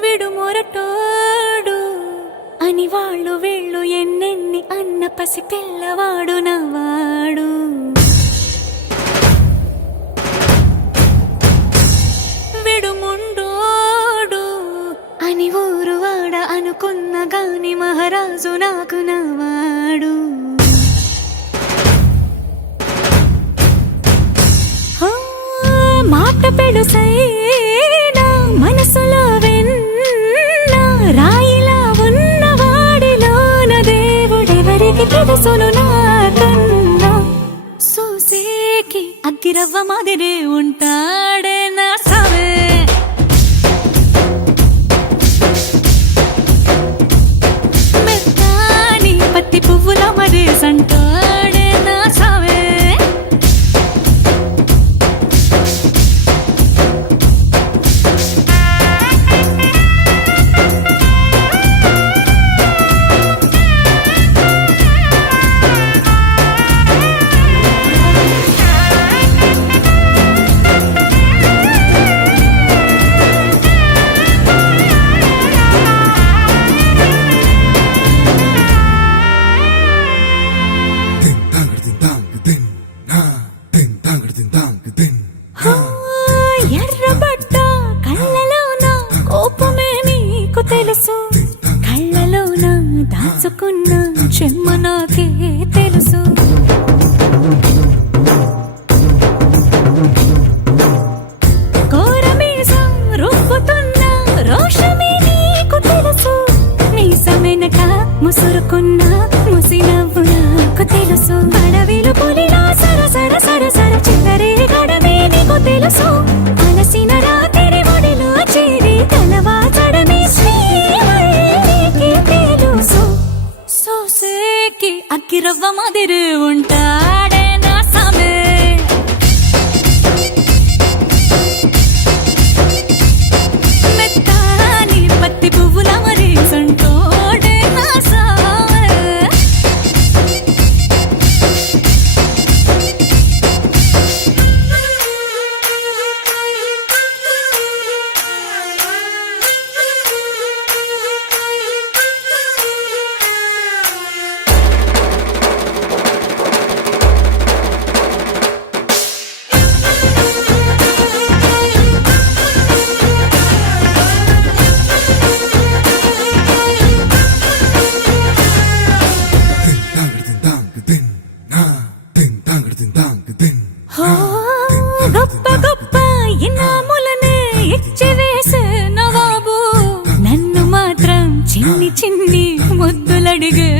విడు మొరటోడు అని వాళ్ళు వీళ్ళు ఎన్నెన్ని అన్న పసి పిల్లవాడు నవాడు. విడు ముండోడు అని ఊరు వాడ అనుకున్న గాని మహారాజు నాకు నవాడు. మాట పెడుసైనా మనసులో వెన్న రాయిలా ఉన్నవాడిలోన దేవుడెవరికి తెలుసును నాకన్నా. సూసేకి అగ్గిరవ్వ మాదిరే ఉంటాడే నా సావే. మెత్తాని పత్తి పువ్వుల మరేసంటాడే నా సావే. ఎర్రబడ్డ కళ్ళలోన కోపమే నీకు తెలుసు, కళ్ళలోన దాచుకున్న చెమ్మ నాకే తెలుసు. కోరమీసం రుబ్బుతున్న రోషమే నీకు తెలుసు, మీసమెనక ముసురుకున్న ముసినవ్వు నాకు తెలుసు. అడవిలు పులిలా సరసర సరసర చివరే గడమే నీకు తెలుసు. అలసిన రాత్రి ఒడిలో చేరి తలవాచడమే శ్రీవల్లికి తెలుసు. సోసేకి అగ్గిరవ్వ మాదిరి ఉంటాడే నా సామే. మెత్తాని పత్తి పువ్వుల మరేసంటోడే నా సామే. గొప్ప గొప్ప ఇనాములనే ఇచ్చి వేసే నవాబు నన్ను మాత్రం చిన్ని చిన్ని ముద్దులడిగే